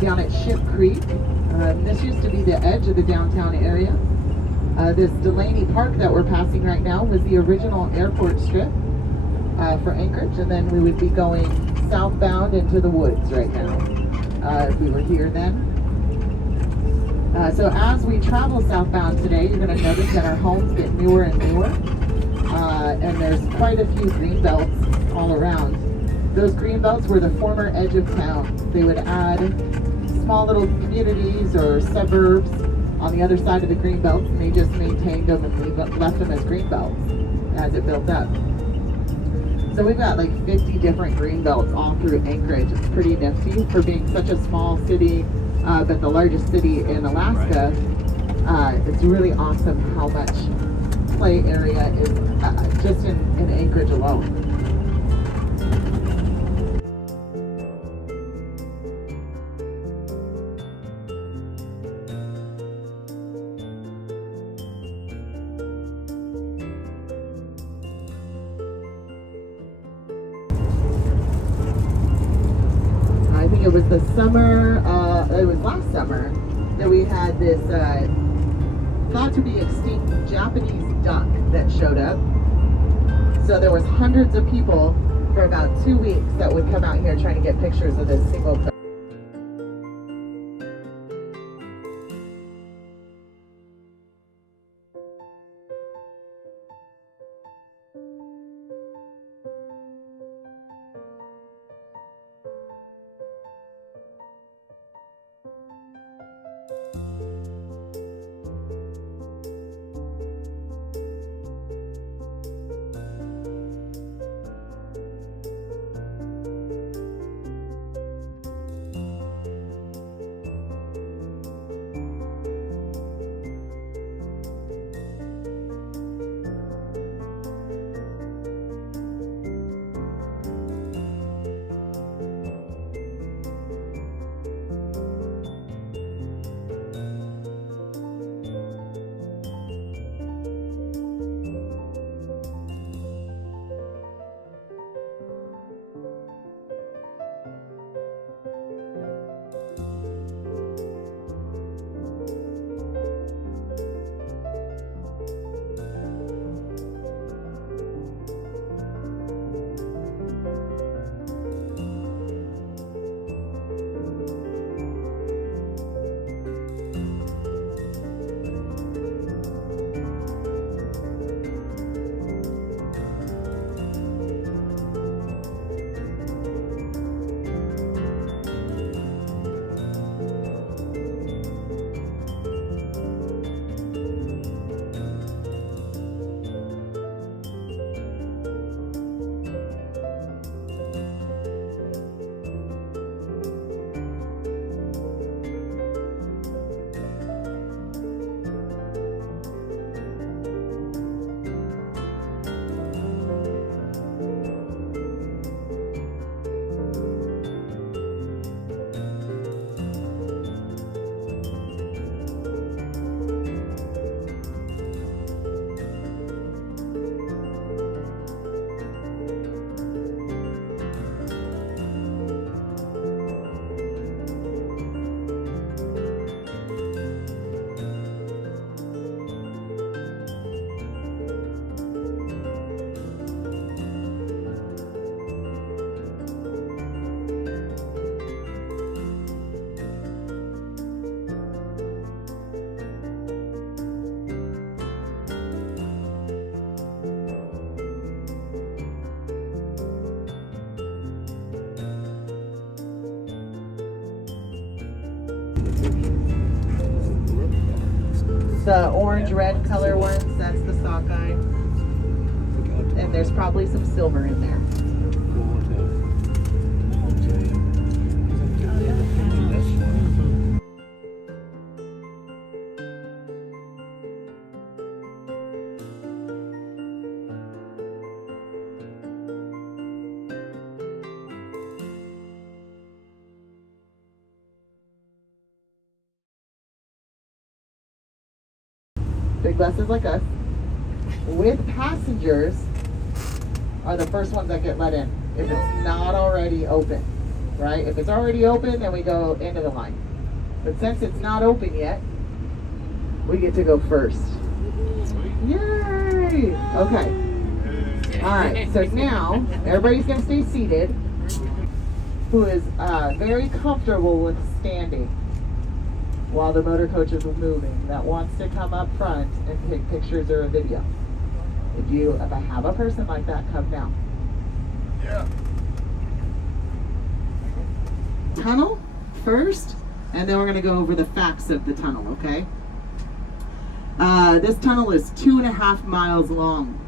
down at Ship Creek. This used to be the edge of the downtown area. This Delaney Park that we're passing right now was the original airport strip for Anchorage, and then we would be going southbound into the woods right now if we were here then. So as we travel southbound today, you're going to notice that our homes get newer and newer, and there's quite a few green belts all around. Those green belts were the former edge of town. They would add small little communities or suburbs on the other side of the green belts, and they just maintained them and left them as green belts as it built up. So we've got like 50 different green belts all through Anchorage. It's pretty nifty for being such a small city, but the largest city in Alaska. It's really awesome how much play area is just in Anchorage alone. It was the summer, it was last summer that we had this thought to be extinct Japanese duck that showed up. So there was hundreds of people for about 2 weeks that would come out here trying to get pictures of this single duck. The orange-red color ones, that's the sockeye. And there's probably some silver in there. Big buses like us with passengers are the first ones that get let in if it's not already open. right? If it's already open, then we go into the line. But since it's not open yet, we get to go first. Yay! Okay. All right, so now everybody's going to stay seated who is very comfortable with standing while the motor coach is moving, that wants to come up front and take pictures or a video. If I have a person like that, come now. Yeah. Tunnel first, and then we're going to go over the facts of the tunnel, okay? This tunnel is 2.5 miles long.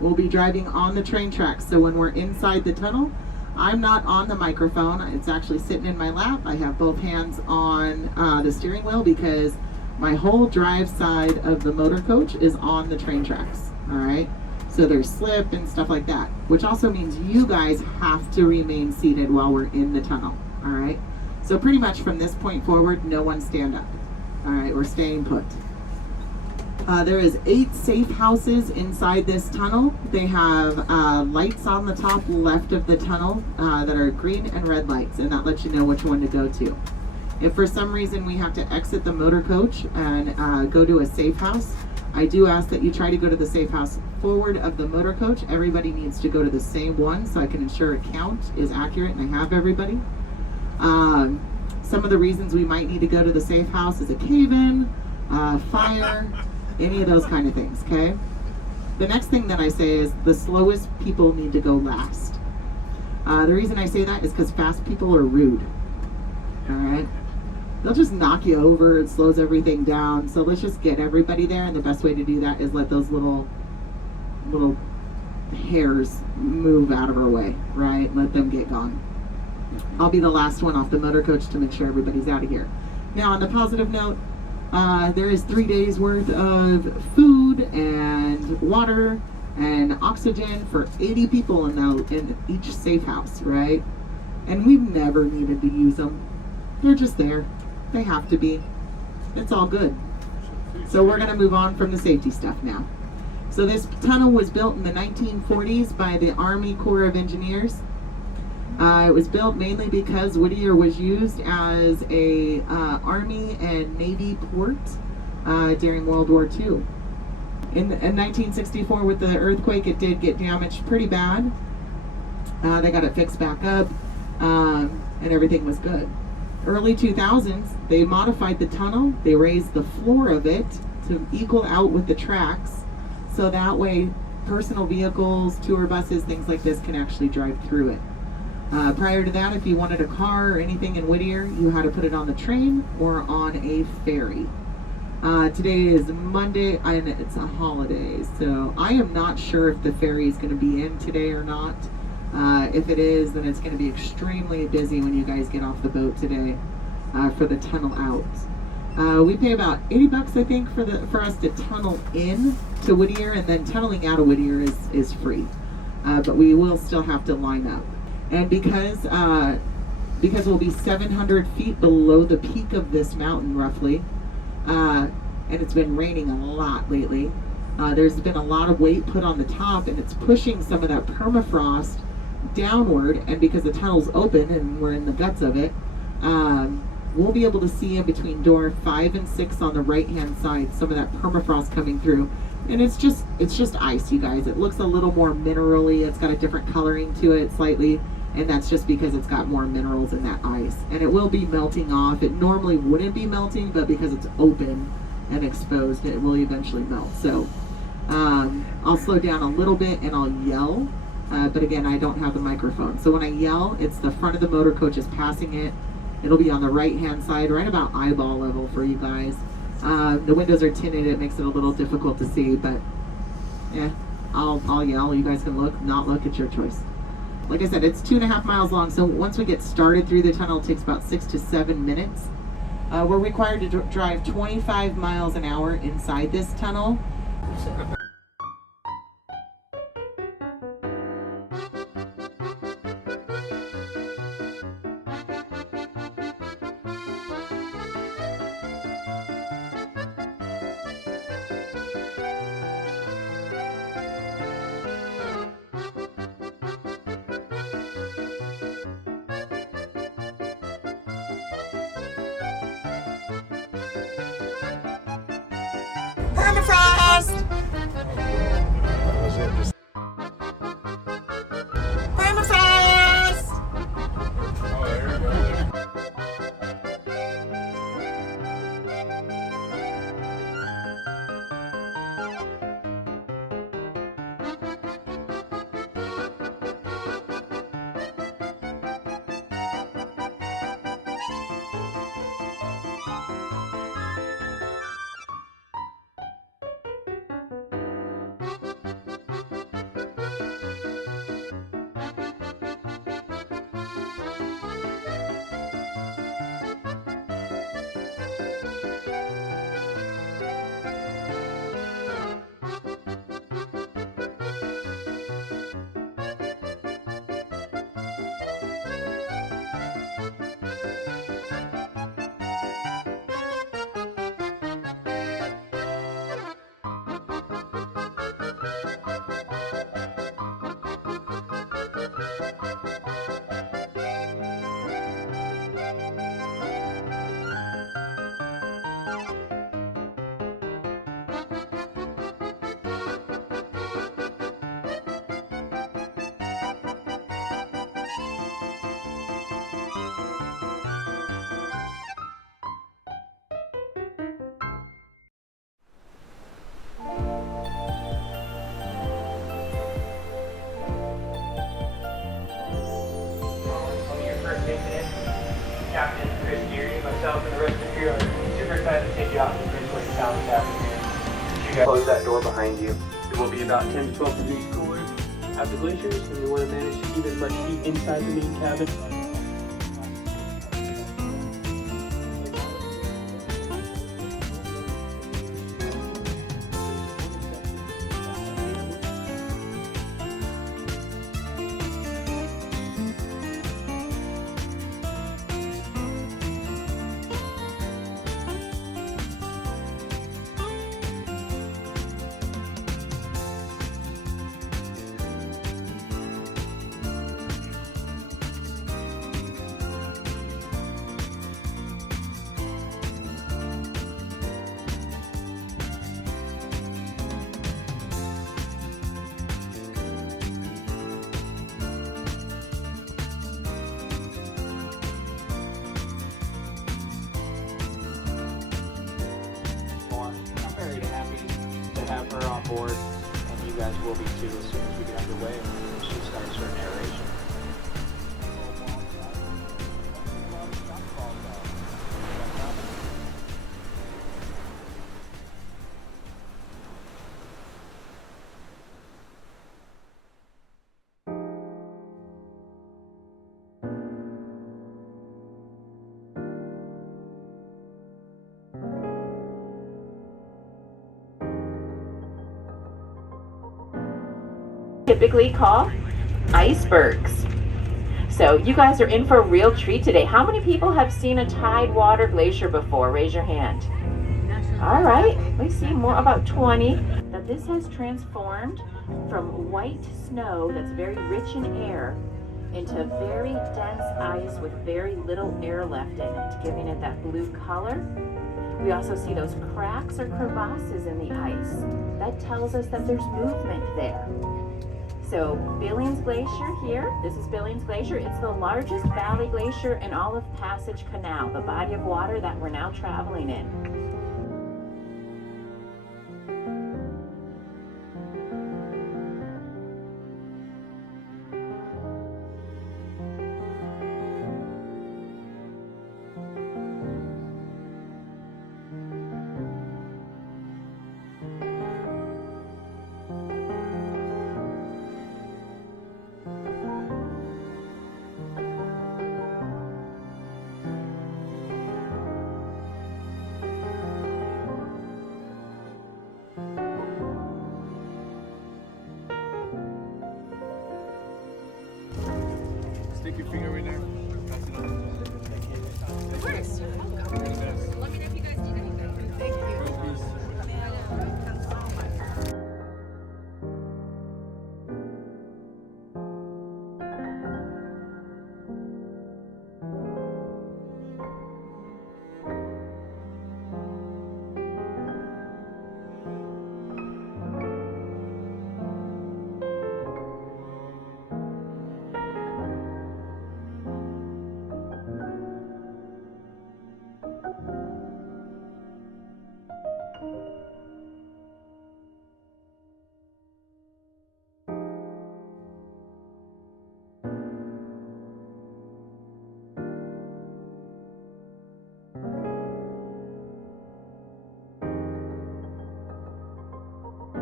We'll be driving on the train tracks, so when we're inside the tunnel, I'm not on the microphone. It's actually sitting in my lap. I have both hands on the steering wheel because my whole drive side of the motor coach is on the train tracks, all right? So there's slip and stuff like that, which also means you guys have to remain seated while we're in the tunnel, all right? So pretty much from this point forward, no one stand up, all right? We're staying put. There is 8 safe houses inside this tunnel. They have lights on the top left of the tunnel that are green and red lights, and that lets you know which one to go to. If for some reason we have to exit the motor coach and go to a safe house, I do ask that you try to go to the safe house forward of the motor coach. Everybody needs to go to the same one so I can ensure a count is accurate and I have everybody. Some of the reasons we might need to go to the safe house is a cave-in, fire, any of those kind of things, okay? The next thing that I say is the slowest people need to go last. The reason I say that is because fast people are rude, all right? They'll just knock you over, it slows everything down, so let's just get everybody there, and the best way to do that is let those little hairs move out of our way, right? Let them get gone. I'll be the last one off the motor coach to make sure everybody's out of here. Now, on the positive note, there is 3 days worth of food and water and oxygen for 80 people in each safe house, right? And we've never needed to use them. They're just there. They have to be. It's all good. So we're going to move on from the safety stuff now. So this tunnel was built in the 1940s by the Army Corps of Engineers. It was built mainly because Whittier was used as a Army and Navy port during World War II. In 1964 with the earthquake, it did get damaged pretty bad. They got it fixed back up and everything was good. Early 2000s, they modified the tunnel. They raised the floor of it to equal out with the tracks so that way personal vehicles, tour buses, things like this can actually drive through it. Prior to that, if you wanted a car or anything in Whittier, you had to put it on the train or on a ferry. Today is Monday, and it's a holiday, so I am not sure if the ferry is going to be in today or not. If it is, then it's going to be extremely busy when you guys get off the boat today for the tunnel out. We pay about 80 bucks, I think, for us to tunnel in to Whittier, and then tunneling out of Whittier is free. But we will still have to line up. And because we'll be 700 feet below the peak of this mountain, roughly, and it's been raining a lot lately, there's been a lot of weight put on the top, and it's pushing some of that permafrost downward. And because the tunnel's open and we're in the guts of it, we'll be able to see in between door 5 and 6 on the right-hand side some of that permafrost coming through. And it's just ice, you guys. It looks a little more minerally. It's got a different coloring to it slightly, and that's just because it's got more minerals in that ice. And it will be melting off. It normally wouldn't be melting, but because it's open and exposed, it will eventually melt. So I'll slow down a little bit and I'll yell, but again, I don't have the microphone. So when I yell, it's the front of the motor coach is passing it. It'll be on the right-hand side, right about eyeball level for you guys. The windows are tinted, it makes it a little difficult to see, but yeah, I'll yell. You guys can look, not look, it's your choice. Like I said, it's 2.5 miles long, so once we get started through the tunnel, it takes about 6 to 7 minutes. We're required to drive 25 miles an hour inside this tunnel. Permafrost! Permafrost! Oh, there you go. Captain Whittier, myself, and the rest of you are super excited to take you out to the Bridgeway Town this afternoon. You guys close that door behind you. It will be about 10 to 12 degrees cooler at the glaciers, and we want to manage to keep as much heat inside the main cabin. Have her on board, and you guys will be too as soon as we get underway and she starts her narration. Typically call icebergs. So you guys are in for a real treat today. How many people have seen a tidewater glacier before? Raise your hand. All right, we see more, about 20. That this has transformed from white snow that's very rich in air into very dense ice with very little air left in it, giving it that blue color. We also see those cracks or crevasses in the ice. That tells us that there's movement there. So Billings Glacier here, this is Billings Glacier. It's the largest valley glacier in all of Passage Canal, the body of water that we're now traveling in. Stick your finger in there. Pass it on. Of course. You're welcome. Let me know if you guys need anything. Thank you.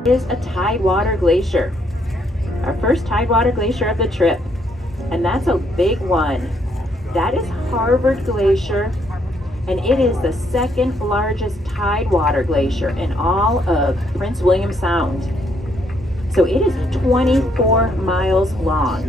Is a tidewater glacier. Our first tidewater glacier of the trip. And that's a big one. That is Harvard Glacier, and it is the second largest tidewater glacier in all of Prince William Sound. So it is 24 miles long.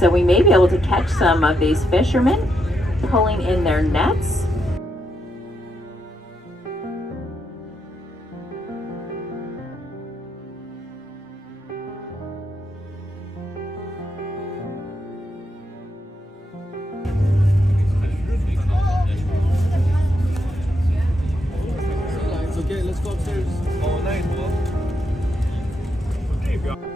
So we may be able to catch some of these fishermen pulling in their nets. It's okay, let's go upstairs. All night, well. There you go.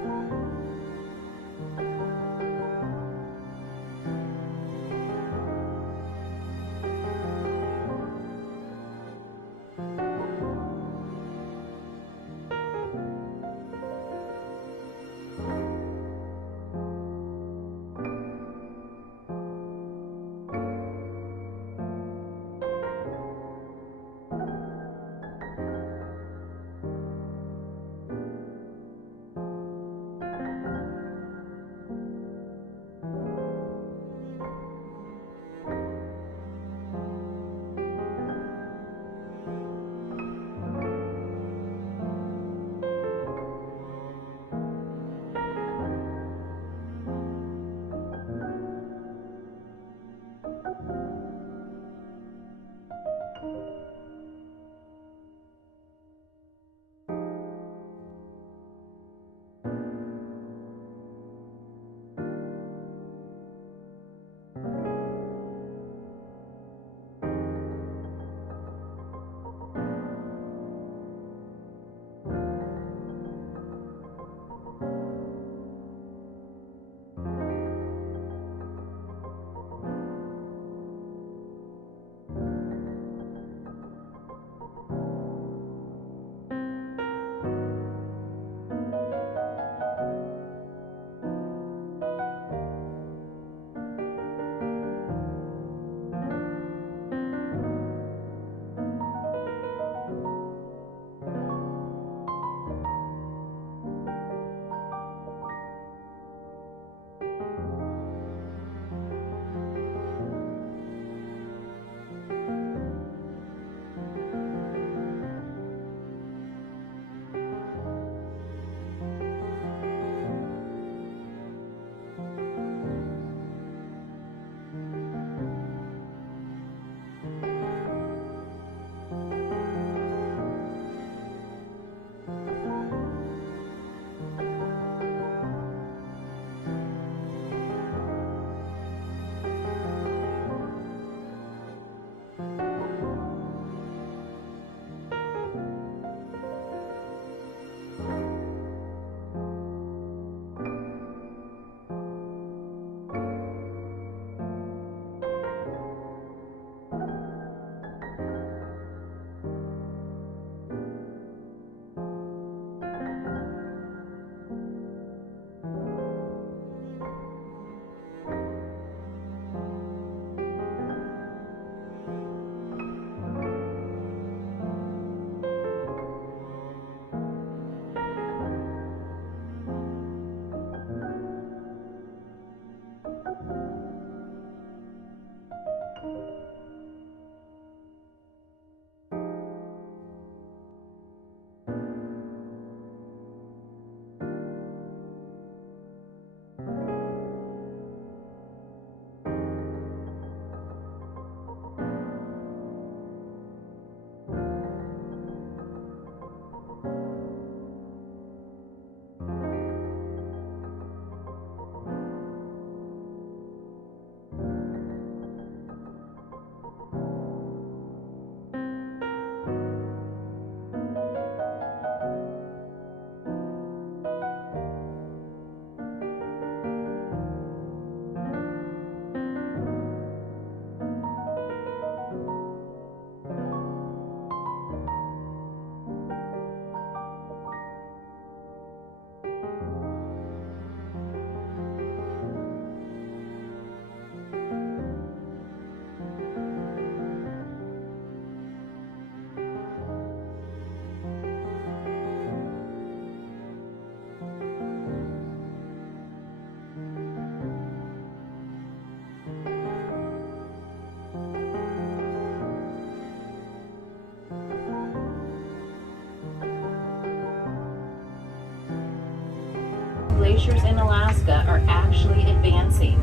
glaciers in Alaska are actually advancing.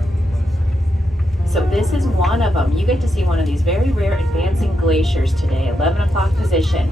So this is one of them. You get to see one of these very rare advancing glaciers today, 11 o'clock position.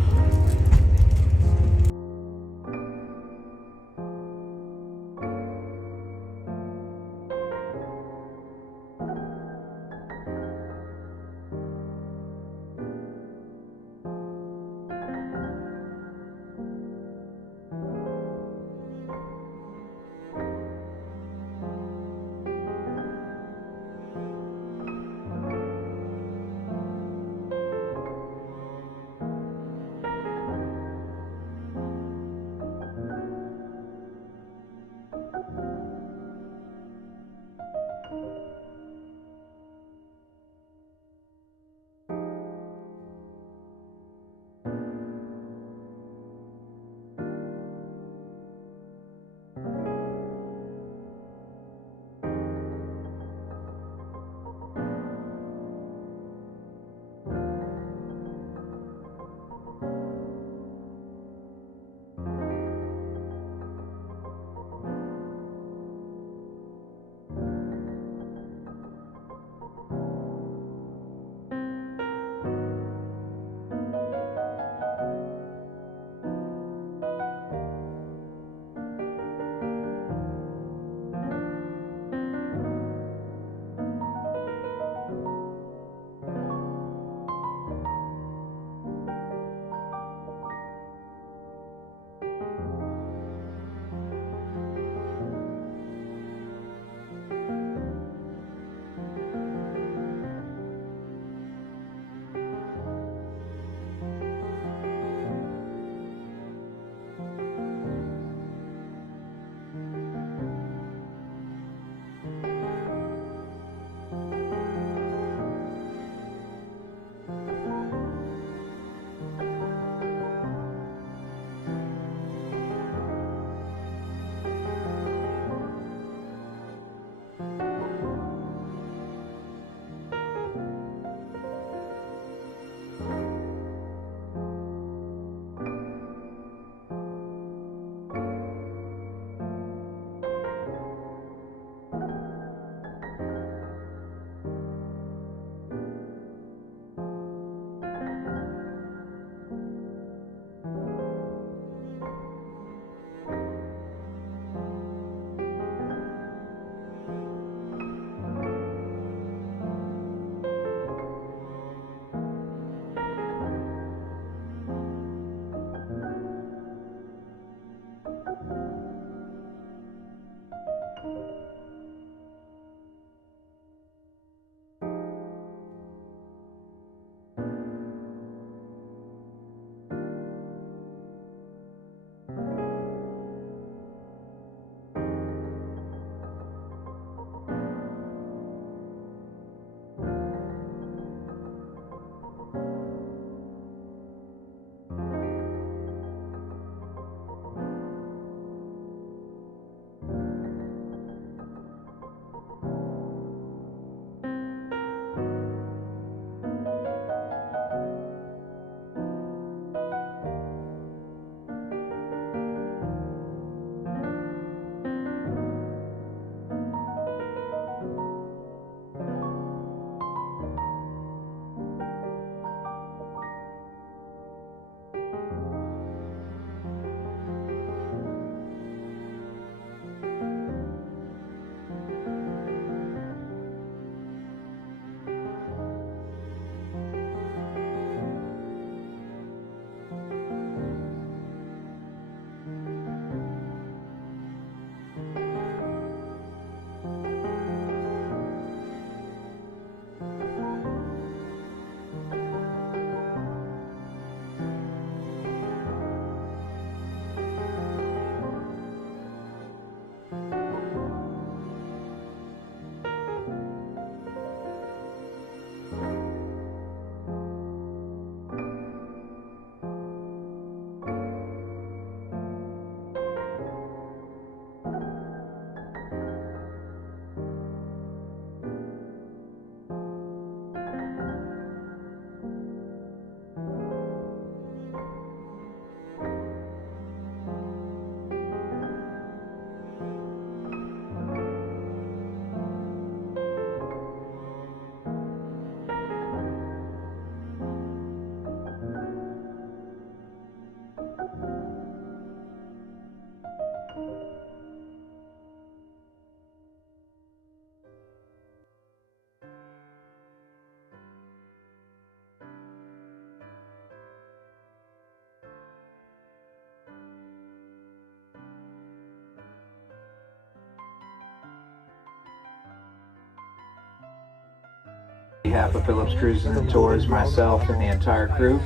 behalf of Phillips Cruises and Tours, myself and the entire crew,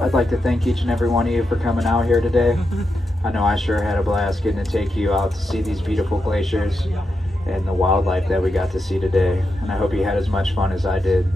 I'd like to thank each and every one of you for coming out here today. I know I sure had a blast getting to take you out to see these beautiful glaciers and the wildlife that we got to see today, and I hope you had as much fun as I did.